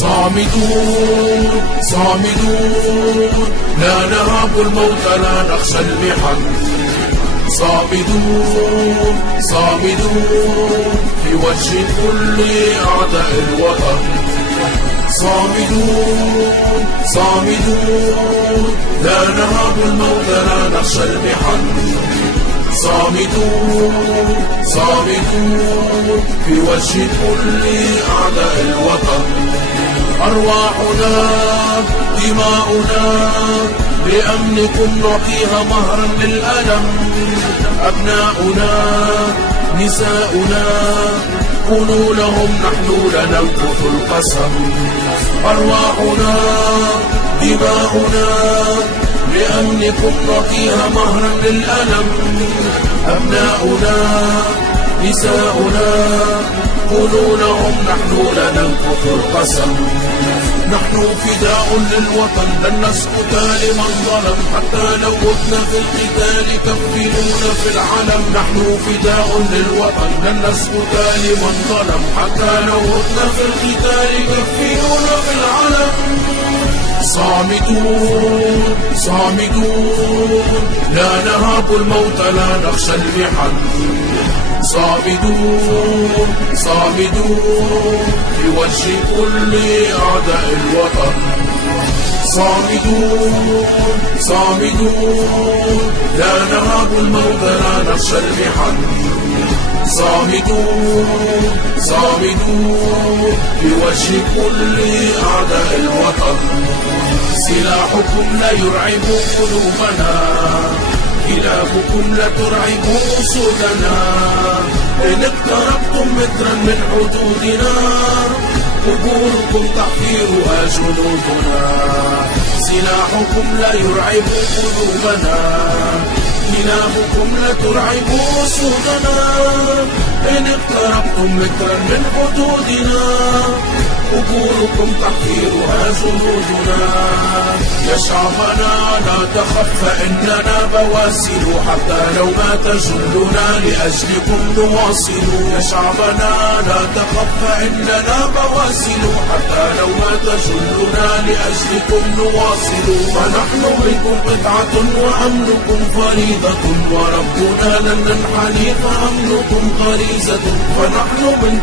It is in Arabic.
صامدون صامدون لا نهاب الموت لا نخشى المحن. صامدون صامدون في وجه كل أعداء الوطن. صامدون صامدون لا نهاب الموت لا نخشى المحن. صامدون صامدون في وجه كل أعداء الوطن. أرواحنا دماؤنا بأمنكم نعطيها مهرا للألم. أبناؤنا نساؤنا قولوا لهم نحن لننقض القسم. أرواحنا دماؤنا بأمنكم نعطيها مهرا للألم. أبناؤنا نساؤنا قولوا لهم نحن لننقض القسم. نحن فداء للوطن لن نسكت لمن ظلم حتى لو متنا في القتال كفنونا في العلم. نحن فداء للوطن لن نسكت لمن ظلم حتى لو متنا في القتال كفنونا في العلم. صامدون صامدون لا نهاب الموت لا نخشى المحن. صامدون صامدون في وجه كل أعداء الوطن. صامدون صامدون لا نهاب الموت لا نخشى المحن. صامدون صامدون في وجه كل أعداء الوطن. سلاحكم لا يرعب قلوبنا، كلابكم لا ترعب أسودنا. إن اقتربتم مترا من حدودنا قبوركم تحفيرها جنودنا. سلاحكم لا يرعب قلوبنا، كلابكم لا ترعب أسودنا. إن اقتربتم مترا من حدودنا قبوركم تحفيرها جنودنا. يا شعبنا لا تخف فإننا بواسل حتى لو ما تجلنا لأجلكم نواصل. يا شعبنا لا تخف فإننا بواسل حتى لو ما تجلنا لأجلكم نواصل. فنحن منكم قطعة وأمنكم فريضة وربنا لن ننحني فأمنكم غريزة. فنحن منكم